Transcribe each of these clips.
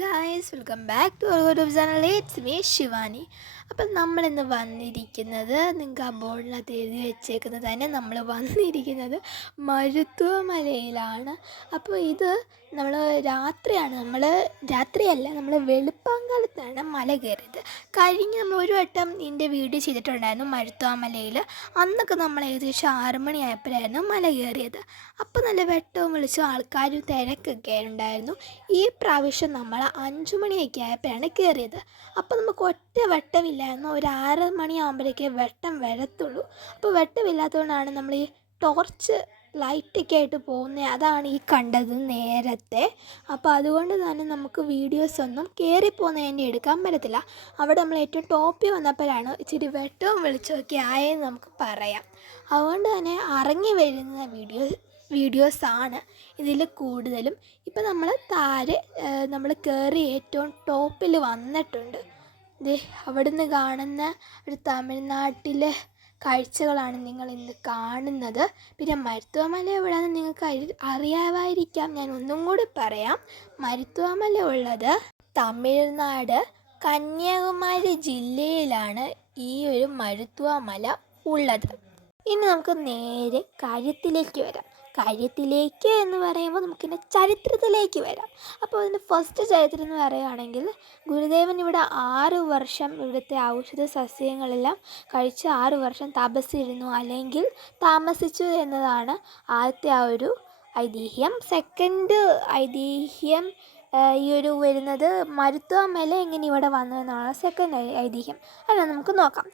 Guys, welcome back to our YouTube channel. It's me Shivani. അപ്പം നമ്മളിന്ന് വന്നിരിക്കുന്നത്, നിങ്ങൾക്ക് ആ ബോർഡിനകത്ത് എഴുതി വെച്ചേക്കുന്നത് തന്നെ, നമ്മൾ വന്നിരിക്കുന്നത് മരുത്വ മലയിലാണ്. അപ്പോൾ ഇത് നമ്മൾ രാത്രിയല്ല, നമ്മൾ വെളുപ്പാങ്കാലത്താണ് മല കയറിയത്. നമ്മൾ ഒരു വട്ടം ഇതിൻ്റെ വീഡിയോ ചെയ്തിട്ടുണ്ടായിരുന്നു മരുത്വ മലയിൽ. അന്നൊക്കെ നമ്മൾ ഏകദേശം 6 മണിയായപ്പോഴായിരുന്നു മല കയറിയത്. അപ്പോൾ നല്ല വെട്ടവും വിളിച്ചും ആൾക്കാരും തിരക്കൊക്കെ ഉണ്ടായിരുന്നു. ഈ പ്രാവശ്യം നമ്മൾ 5 മണിയൊക്കെ ആയപ്പോഴാണ് കയറിയത്. അപ്പോൾ നമുക്ക് ഒറ്റ വെട്ടമില്ലായിരുന്നു. ഒരു 6 മണിയാകുമ്പോഴേക്കേ വെട്ടം വരത്തുള്ളൂ. അപ്പോൾ വെട്ടമില്ലാത്തതുകൊണ്ടാണ് നമ്മൾ ഈ ടോർച്ച് ലൈറ്റൊക്കെ ആയിട്ട് പോകുന്നത്. അതാണ് ഈ കണ്ടത് നേരത്തെ. അപ്പോൾ അതുകൊണ്ട് തന്നെ നമുക്ക് വീഡിയോസൊന്നും കയറിപ്പോകുന്നതിൻ്റെ എടുക്കാൻ പറ്റത്തില്ല. അവിടെ നമ്മൾ ഏറ്റവും ടോപ്പിൽ വന്നപ്പോഴാണ് ഇച്ചിരി വെട്ടവും വെളിച്ചമൊക്കെ ആയെന്ന് നമുക്ക് പറയാം. അതുകൊണ്ട് തന്നെ ഇറങ്ങി വരുന്ന വീഡിയോസാണ് ഇതിൽ കൂടുതലും. ഇപ്പം നമ്മൾ നമ്മൾ കയറി ഏറ്റവും ടോപ്പിൽ വന്നിട്ടുണ്ട്. അവിടുന്ന് കാണുന്ന ഒരു തമിഴ്നാട്ടിലെ കാഴ്ചകളാണ് നിങ്ങൾ ഇന്ന് കാണുന്നത്. പിന്നെ മരുത്വ മല എവിടെയാണെന്ന് നിങ്ങൾക്ക് അറിയാമായിരിക്കാം. ഞാൻ ഒന്നും കൂടി പറയാം. മരുത്വ മല ഉള്ളത് തമിഴ്നാട് കന്യാകുമാരി ജില്ലയിലാണ് ഈ ഒരു മരുത്വ മല ഉള്ളത്. ഇനി നമുക്ക് നേരെ കാര്യത്തിലേക്ക് വരാം. കാര്യത്തിലേക്ക് എന്ന് പറയുമ്പോൾ നമുക്കിൻ്റെ ചരിത്രത്തിലേക്ക് വരാം. അപ്പോൾ അതിൻ്റെ ഫസ്റ്റ് ചരിത്രം എന്ന് പറയുകയാണെങ്കിൽ, ഗുരുദേവൻ ഇവിടെ 6 വർഷം ഇവിടുത്തെ ഔഷധ സസ്യങ്ങളെല്ലാം കഴിച്ച് 6 വർഷം തപസ്സിരുന്നു അല്ലെങ്കിൽ താമസിച്ചു എന്നതാണ് ആദ്യത്തെ ആ ഒരു ഐതിഹ്യം. സെക്കൻഡ് ഐതിഹ്യം ഈ ഒരു വരുന്നത് മരുത്വ മല എങ്ങനെ ഇവിടെ വന്നു എന്നാണ് സെക്കൻഡ് ഐതിഹ്യം. അല്ല, നമുക്ക് നോക്കാം.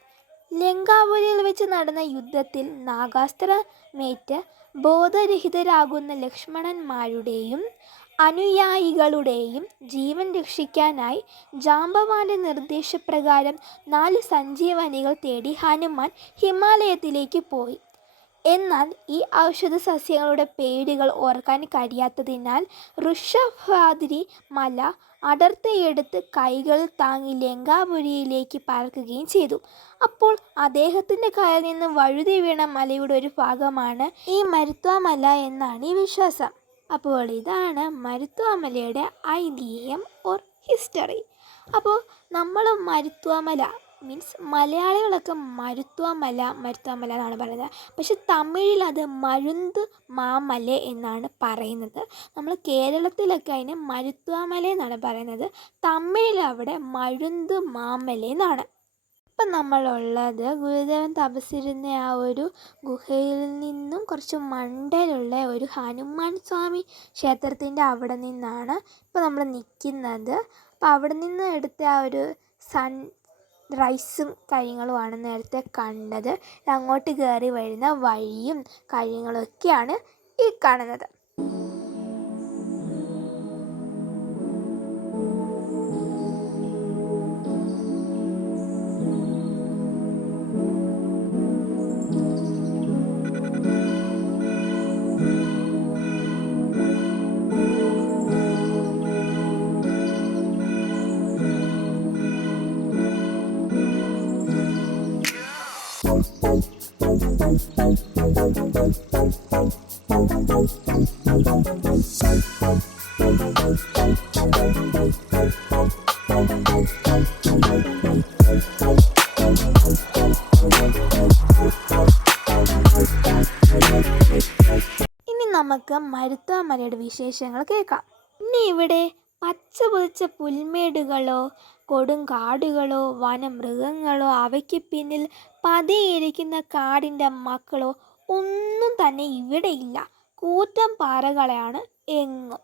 ലങ്കാപുരിയിൽ വെച്ച് നടന്ന യുദ്ധത്തിൽ നാഗാസ്ത്രമേറ്റ് ബോധരഹിതരാകുന്ന ലക്ഷ്മണന്മാരുടെയും അനുയായികളുടെയും ജീവൻ രക്ഷിക്കാനായി ജാമ്പവാന്റെ നിർദ്ദേശപ്രകാരം 4 സഞ്ജീവനികൾ തേടി ഹനുമാൻ ഹിമാലയത്തിലേക്ക് പോയി. എന്നാൽ ഈ ഔഷധ സസ്യങ്ങളുടെ പേരുകൾ ഓർക്കാൻ കഴിയാത്തതിനാൽ ഋഷഭാദ്രി മല അടർത്തിയെടുത്ത് കൈകളിൽ താങ്ങി ലങ്കാപുരിയിലേക്ക് പറക്കുകയും ചെയ്തു. അപ്പോൾ അദ്ദേഹത്തിൻ്റെ കയ്യിൽ നിന്ന് വഴുതി വീണ മലയുടെ ഒരു ഭാഗമാണ് ഈ മരുത്വ മല എന്നാണ് ഈ വിശ്വാസം. അപ്പോൾ ഇതാണ് മരുത്വ മലയുടെ ഐതിഹ്യം ഓർ ഹിസ്റ്ററി. അപ്പോൾ നമ്മൾ മരുത്വ മല മീൻസ് മലയാളികളൊക്കെ മരുത്വ മല എന്നാണ് പറയുന്നത്. പക്ഷെ തമിഴിൽ അത് മരുന്ത് മാമല എന്നാണ് പറയുന്നത്. നമ്മൾ കേരളത്തിലൊക്കെ അതിന് മരുത്വ മല എന്നാണ് പറയുന്നത്. തമിഴിൽ അവിടെ മരുന്ത് മാമല എന്നാണ്. ഇപ്പം നമ്മളുള്ളത് ഗുരുദേവൻ തപസ്സിരുന്ന ആ ഒരു ഗുഹയിൽ നിന്നും കുറച്ച് മണ്ടയിലുള്ള ഒരു ഹനുമാൻ സ്വാമി ക്ഷേത്രത്തിൻ്റെ അവിടെ നിന്നാണ് ഇപ്പോൾ നമ്മൾ നിൽക്കുന്നത്. അപ്പോൾ അവിടെ നിന്ന് എടുത്ത ആ ഒരു റൈസും കാര്യങ്ങളുമാണ് നേരത്തെ കണ്ടത്. അങ്ങോട്ട് കയറി വരുന്ന വഴിയും കാര്യങ്ങളൊക്കെയാണ് ഈ കാണുന്നത്. ഇനി നമുക്ക് മരുത്വ മലയുടെ വിശേഷങ്ങൾ കേൾക്കാം. ഇനി ഇവിടെ പച്ച പൊതിച്ച പുൽമേടുകളോ കൊടുങ്കാടുകളോ വനമൃഗങ്ങളോ അവയ്ക്ക് പിന്നിൽ പതിയിരിക്കുന്ന കാടിൻ്റെ മക്കളോ ഒന്നും തന്നെ ഇവിടെയില്ല. കൂറ്റൻ പാറകളാണ് എങ്ങും.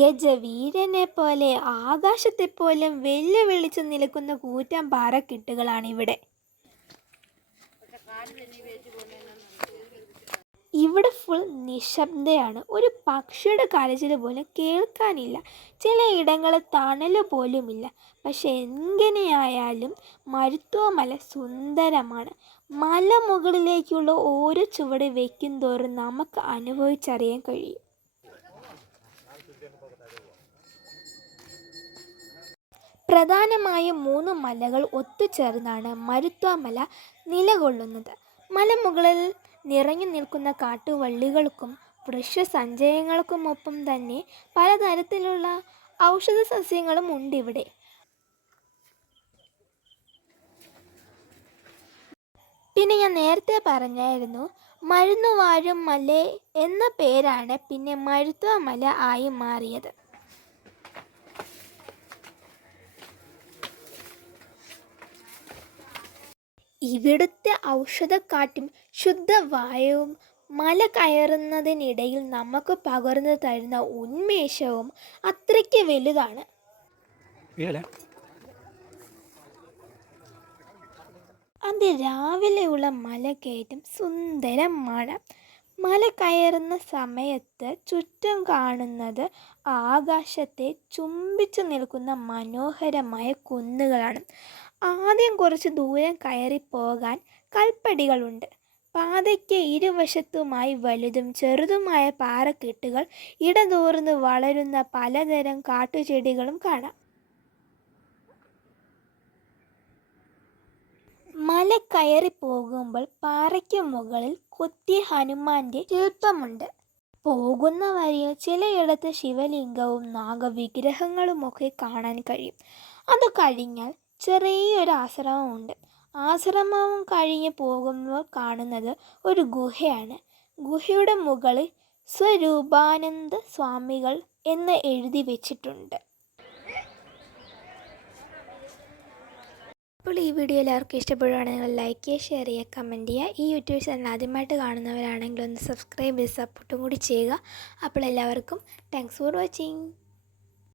ഗജവീരനെ പോലെ ആകാശത്തെ പോലും വെല്ലുവിളിച്ചു നിൽക്കുന്ന കൂറ്റൻ പാറക്കെട്ടുകളാണ് ഇവിടെ. ഇവിടെ ഫുൾ നിശബ്ദയാണ്. ഒരു പക്ഷിയുടെ കരച്ചിൽ പോലും കേൾക്കാനില്ല. ചിലയിടങ്ങളിൽ തണൽ പോലുമില്ല. പക്ഷെ എങ്ങനെയായാലും മരുത്വ മല സുന്ദരമാണ്. മല മുകളിലേക്കുള്ള ഓരോ ചുവട് വയ്ക്കും തോറും നമുക്ക് അനുഭവിച്ചറിയാൻ കഴിയും. പ്രധാനമായും 3 മലകൾ ഒത്തുചേർന്നാണ് മരുത്വ മല നിലകൊള്ളുന്നത്. മലമുകളിൽ നിറഞ്ഞു നിൽക്കുന്ന കാട്ടുവള്ളികൾക്കും വൃക്ഷസഞ്ചയങ്ങൾക്കുമൊപ്പം തന്നെ പലതരത്തിലുള്ള ഔഷധ സസ്യങ്ങളും ഉണ്ടിവിടെ. പിന്നെ ഞാൻ നേരത്തെ പറഞ്ഞായിരുന്നു, മരുന്നുവാഴും മല എന്ന പേരാണ് പിന്നെ മരുത്വ മല ആയി മാറിയത്. ഇവിടുത്തെ ഔഷധക്കാറ്റും ശുദ്ധവായുവും മല കയറുന്നതിനിടയിൽ നമുക്ക് പകർന്നു തരുന്ന ഉന്മേഷവും അത്രയ്ക്ക് വലുതാണ്. അതിരാവിലെയുള്ള മലകയറ്റം, സുന്ദരം മല കയറുന്ന സമയത്ത് ചുറ്റും കാണുന്നത് ആകാശത്തെ ചുംബിച്ചു നിൽക്കുന്ന മനോഹരമായ കുന്നുകളാണ്. ആദ്യം കുറച്ച് ദൂരം കയറിപ്പോകാൻ കൽപ്പടികളുണ്ട്. പാതയ്ക്ക് ഇരുവശത്തുമായി വലുതും ചെറുതുമായ പാറക്കെട്ടുകൾ, ഇടതൂർന്ന് വളരുന്ന പലതരം കാട്ടുചെടികളും കാണാം. മല കയറി പോകുമ്പോൾ പാറയ്ക്ക് മുകളിൽ കൊത്തിയ ഹനുമാന്റെ ശില്പമുണ്ട്. പോകുന്ന വഴിയിൽ ചിലയിടത്ത് ശിവലിംഗവും നാഗവിഗ്രഹങ്ങളുമൊക്കെ കാണാൻ കഴിയും. അത് കഴിഞ്ഞാൽ ചെറിയൊരു ആശ്രമമുണ്ട്. ആശ്രമവും കഴിഞ്ഞ് പോകുമ്പോൾ കാണുന്നത് ഒരു ഗുഹയാണ്. ഗുഹയുടെ മുകളിൽ സ്വരൂപാനന്ദ സ്വാമികൾ എന്ന് എഴുതി വെച്ചിട്ടുണ്ട്. അപ്പോൾ ഈ വീഡിയോ എല്ലാവർക്കും ഇഷ്ടപ്പെടുകയാണെങ്കിൽ നിങ്ങൾ ലൈക്ക് ചെയ്യുക, ഷെയർ ചെയ്യുക, കമൻറ്റ് ചെയ്യുക. ഈ യൂട്യൂബ് ചാനൽ ആദ്യമായിട്ട് കാണുന്നവരാണെങ്കിൽ ഒന്ന് സബ്സ്ക്രൈബ് ചെയ്ത് സപ്പോർട്ടും കൂടി ചെയ്യുക. അപ്പോൾ എല്ലാവർക്കും താങ്ക്സ് ഫോർ വാച്ചിങ്.